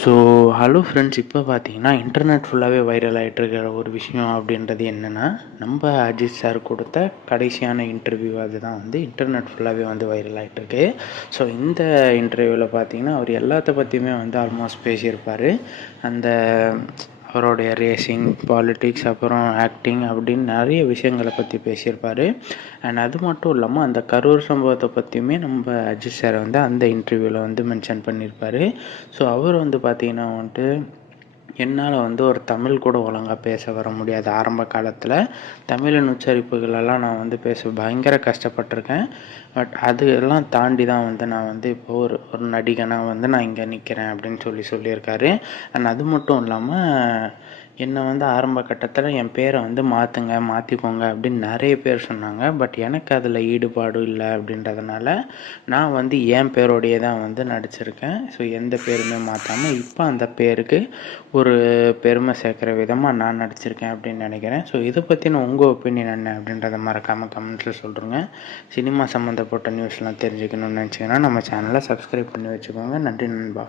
So hello friends இப்போ பார்த்தீங்கன்னா internet ஃபுல்லாகவே வைரல் ஆகிட்டு இருக்கிற ஒரு விஷயம் அப்படின்றது என்னென்னா நம்ம அஜித் சார் கொடுத்த கடைசியான இன்டர்வியூ அதுதான் வந்து இன்டர்நெட் ஃபுல்லாகவே வந்து வைரல் ஆகிட்டு இருக்கு ஸோ இந்த இன்டர்வியூவில் பார்த்தீங்கன்னா அவர் எல்லாத்த பற்றியுமே வந்து ஆல்மோஸ்ட் பேசியிருப்பார். அந்த அவருடைய ரேசிங் பாலிட்டிக்ஸ் அப்புறம் ஆக்டிங் அப்படின்னு நிறைய விஷயங்களை பற்றி பேசியிருப்பார். அண்ட் அது மட்டும் இல்லாமல் அந்த கரூர் சம்பவத்தை பற்றியுமே நம்ம அஜித் சார் வந்து அந்த இன்டர்வியூவில் வந்து மென்ஷன் பண்ணியிருப்பார். ஸோ அவர் வந்து பார்த்திங்கன்னா வந்துட்டு என்னால் வந்து ஒரு தமிழ் கூட ஒழுங்காக பேச வர முடியாது. ஆரம்ப காலத்தில் தமிழின் உச்சரிப்புகளெல்லாம் நான் வந்து பேச பயங்கர கஷ்டப்பட்டிருக்கேன். பட் அது எல்லாம் தாண்டி தான் வந்து நான் வந்து இப்போ ஒரு ஒரு நடிகனாக வந்து நான் இங்கே நிற்கிறேன் அப்படின்னு சொல்லி சொல்லியிருக்காரு. அண்ட் அது மட்டும் இல்லாமல் என்னை வந்து ஆரம்ப கட்டத்தில் என் பேரை வந்து மாற்றுங்க மாற்றிக்கோங்க அப்படின்னு நிறைய பேர் சொன்னாங்க. பட் எனக்கு அதில் ஈடுபாடும் இல்லை அப்படின்றதுனால நான் வந்து என் பேரோடையே தான் வந்து நடிச்சிருக்கேன். ஸோ எந்த பேருமே மாற்றாமல் இப்போ அந்த பேருக்கு ஒரு பெருமை சேர்க்குற விதமாக நான் நடிச்சிருக்கேன் அப்படின்னு நினைக்கிறேன். ஸோ இதை பற்றின உங்கள் ஒப்பீனியன் என்ன அப்படின்றத மறக்காமல் கமெண்ட்ஸில் சொல்கிறேங்க சினிமா சம்மந்தப்பட்ட நியூஸ்லாம் தெரிஞ்சுக்கணும்னு நினச்சிங்கன்னா நம்ம சேனலை சப்ஸ்கிரைப் பண்ணி வச்சுக்கோங்க. நன்றி நண்பா.